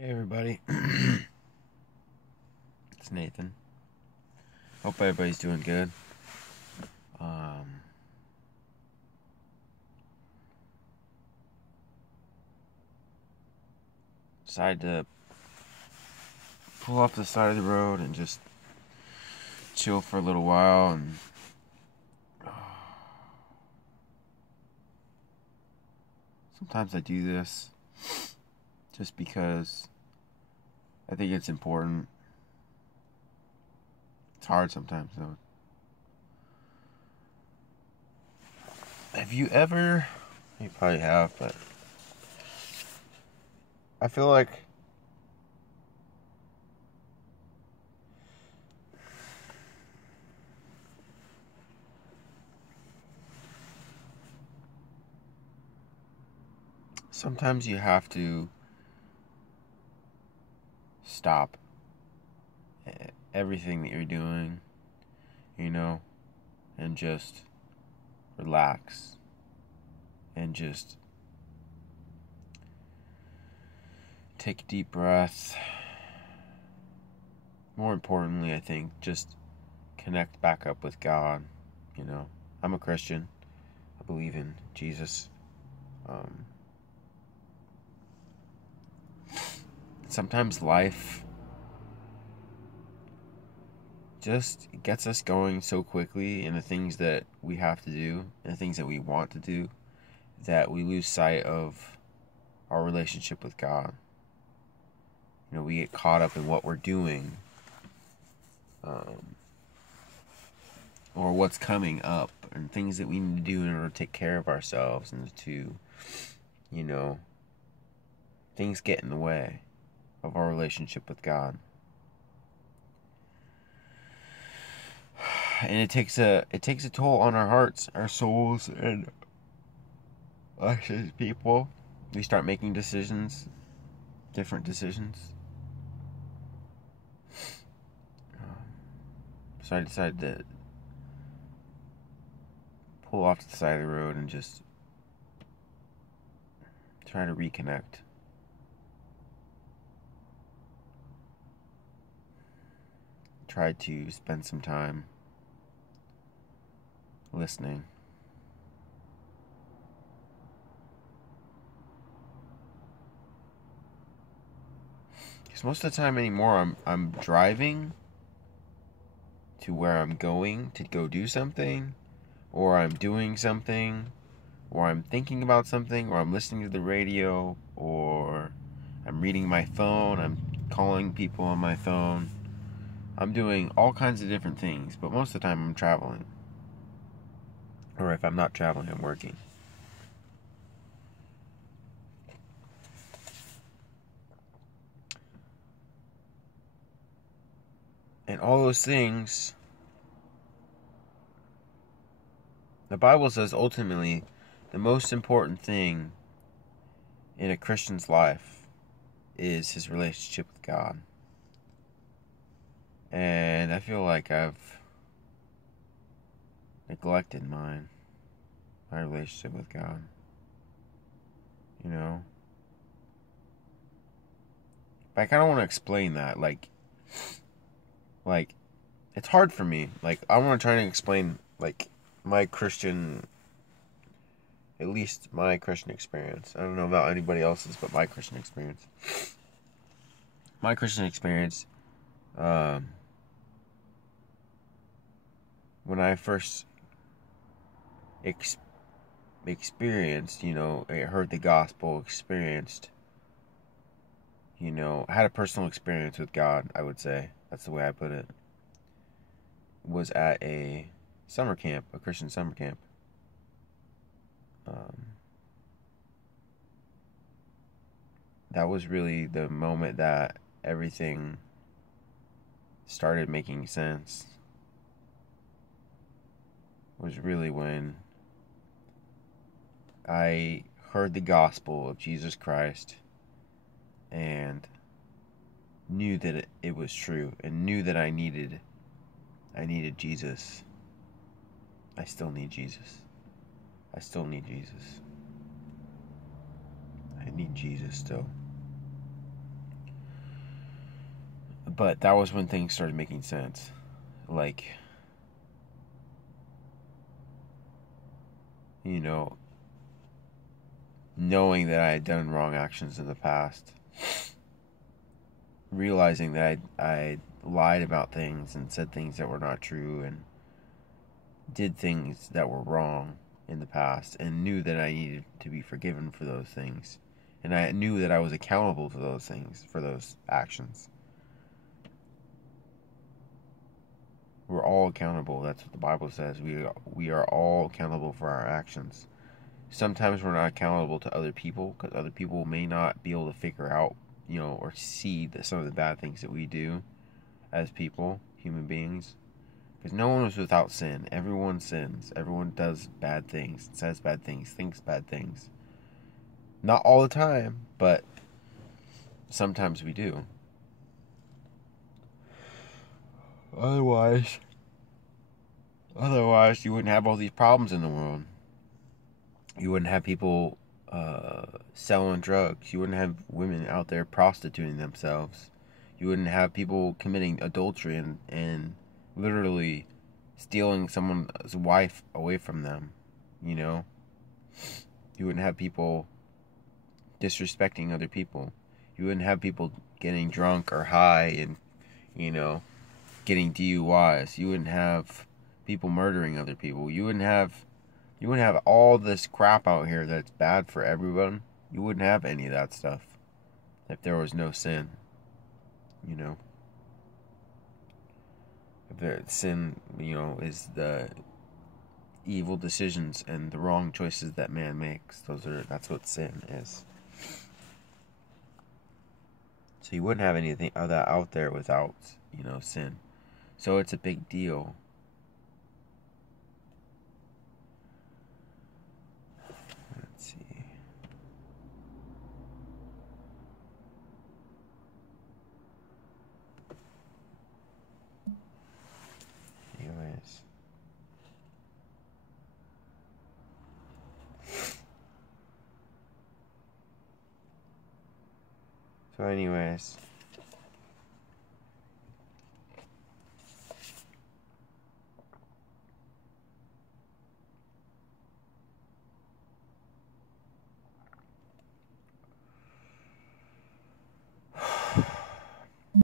Hey everybody, it's Nathan. Hope everybody's doing good. Um, Decided to pull off the side of the road and just chill for a little while. And sometimes I do this just because I think it's important. It's hard sometimes though. Have you ever? You probably have, but I feel like sometimes you have to stop everything that you're doing, you know, and just relax and just take a deep breath. More importantly, I think just connect back up with God. You know, I'm a Christian. I believe in Jesus. Um, Sometimes life just gets us going so quickly in the things that we have to do and the things that we want to do that we lose sight of our relationship with God. You know, we get caught up in what we're doing, um, or what's coming up and things that we need to do in order to take care of ourselves and to, you know, things get in the way of our relationship with God. And it takes a toll on our hearts, our souls, and us as people. We start making decisions, different decisions. So I decided to pull off to the side of the road and just try to reconnect. Try to spend some time listening. Because most of the time anymore, I'm driving to where I'm going to go do something, or I'm doing something, or I'm thinking about something, or I'm listening to the radio, or I'm reading my phone, I'm calling people on my phone. I'm doing all kinds of different things, but most of the time I'm traveling. Or if I'm not traveling, I'm working. And all those things, the Bible says ultimately the most important thing in a Christian's life is his relationship with God. And I feel like I've neglected my relationship with God. You know? But I kind of want to explain that. Like, it's hard for me. Like, I want to try to explain, like, my Christian, at least my Christian experience. I don't know about anybody else's, but my Christian experience. My Christian experience, um, when I first experienced, you know, I heard the gospel, experienced, you know, had a personal experience with God, I would say. That's the way I put it. Was at a summer camp, a Christian summer camp. Um, that was really the moment that everything started making sense. Was really when I heard the gospel of Jesus Christ and knew that it was true and knew that I needed Jesus. I still need Jesus. I still need Jesus. I need Jesus still. But that was when things started making sense. Like, you know, knowing that I had done wrong actions in the past, realizing that I lied about things and said things that were not true and did things that were wrong in the past, and knew that I needed to be forgiven for those things. And I knew that I was accountable to those things, for those actions. We're all accountable. That's what the Bible says. We are all accountable for our actions. Sometimes we're not accountable to other people because other people may not be able to figure out, or see some of the bad things that we do as people, human beings. Because no one is without sin. Everyone sins. Everyone does bad things, says bad things, thinks bad things. Not all the time, but sometimes we do. Otherwise, you wouldn't have all these problems in the world. You wouldn't have people selling drugs. You wouldn't have women out there prostituting themselves. You wouldn't have people committing adultery and literally stealing someone's wife away from them. You wouldn't have people disrespecting other people. You wouldn't have people getting drunk or high and, getting DUIs. You wouldn't have people murdering other people. You wouldn't have all this crap out here that's bad for everyone. You wouldn't have any of that stuff if there was no sin. If the sin, is the evil decisions and the wrong choices that man makes. That's what sin is. So you wouldn't have anything of that out there without, sin. So it's a big deal. Let's see. Anyways. So anyways.